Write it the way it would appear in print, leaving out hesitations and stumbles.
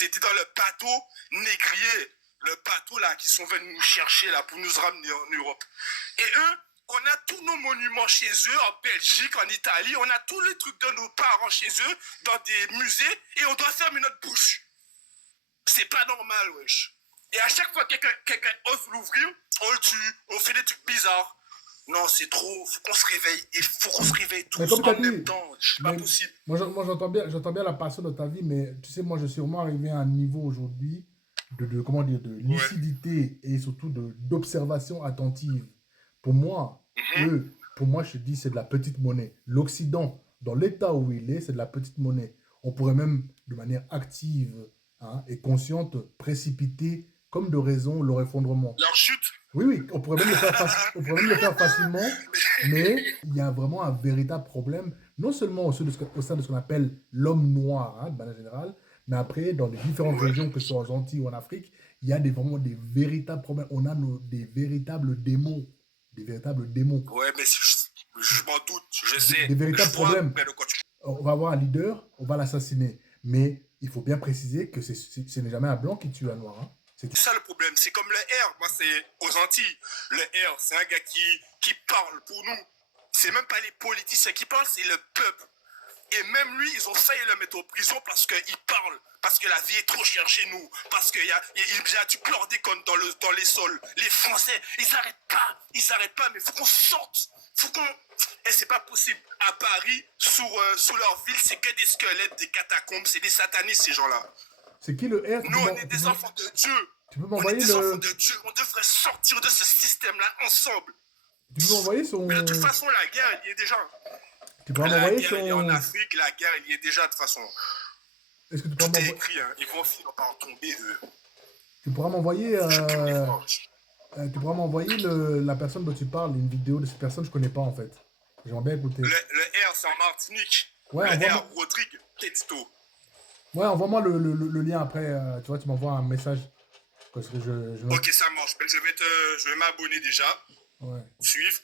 Ils étaient dans le bateau négrier, le bateau là, qui sont venus nous chercher là pour nous ramener en Europe. Et eux, on a tous nos monuments chez eux, en Belgique, en Italie, on a tous les trucs de nos parents chez eux, dans des musées, et on doit fermer notre bouche. C'est pas normal, wesh. Et à chaque fois que quelqu'un ose l'ouvrir, on le tue, on fait des trucs bizarres. Non, c'est trop, faut qu'on se réveille, il faut qu'on se réveille Mais tous comme tu as en même dit, temps, c'est pas possible. moi j'entends bien la passion de ta vie, mais tu sais, moi je suis vraiment arrivé à un niveau aujourd'hui comment dire, de Ouais. lucidité et surtout d'observation attentive. Pour moi, je te dis, c'est de la petite monnaie. L'Occident, dans l'état où il est, c'est de la petite monnaie. On pourrait même, de manière active, hein, et consciente, précipiter, comme de raison, leur effondrement. Leur chute. Oui, oui, on pourrait même le faire facilement, mais il y a vraiment un véritable problème, non seulement au sein de ce qu'on appelle l'homme noir, hein, de manière générale, mais après, dans les différentes Ouais. régions, que ce soit aux Antilles ou en Afrique, il y a vraiment des véritables problèmes. On a des véritables démons. Des véritables démons. Ouais, mais je m'en doute, je sais. Des Je véritables vois problèmes. mais de quoi tu... On va avoir un leader, on va l'assassiner. Mais il faut bien préciser que ce n'est jamais un blanc qui tue un noir. Hein. C'est ça le problème, c'est comme le R. Moi, c'est aux Antilles. Le R, c'est un gars qui parle pour nous. C'est même pas les politiciens qui parlent, c'est le peuple. Et même lui, ils ont failli le mettre en prison parce qu'il parle, parce que la vie est trop chère chez nous, parce qu'il y a du chlordécone dans les sols. Les Français, ils n'arrêtent pas, mais il faut qu'on sorte. Faut qu'on... Et c'est pas possible. À Paris, sous leur ville, c'est que des squelettes, des catacombes, c'est des satanistes, ces gens-là. C'est qui le R? Nous, on est des enfants de Dieu. Tu peux On est m'envoyer des enfants le... de Dieu. On devrait sortir de ce système-là ensemble. Tu peux m'envoyer son... Mais de toute façon, la guerre, elle y est déjà. Tu peux La m'envoyer guerre, elle est en son... Afrique. La guerre, elle y est déjà, de toute façon. Est-ce que tu Tout pourras est m'envoyer... écrit. Hein. Ils vont finir par en tomber, eux. Tu pourras m'envoyer... Je pue mes forges. tu pourras m'envoyer la personne dont tu parles, une vidéo de cette personne, je connais pas en fait. J'aimerais bien écouter. Le R, c'est en Martinique. Ouais, le envoie-moi... R, Rodrigue, Texto. Ouais, envoie-moi le lien après. Tu vois, tu m'envoies un message. Parce que Ok, ça marche. Je vais m'abonner déjà. Ouais. Suivre.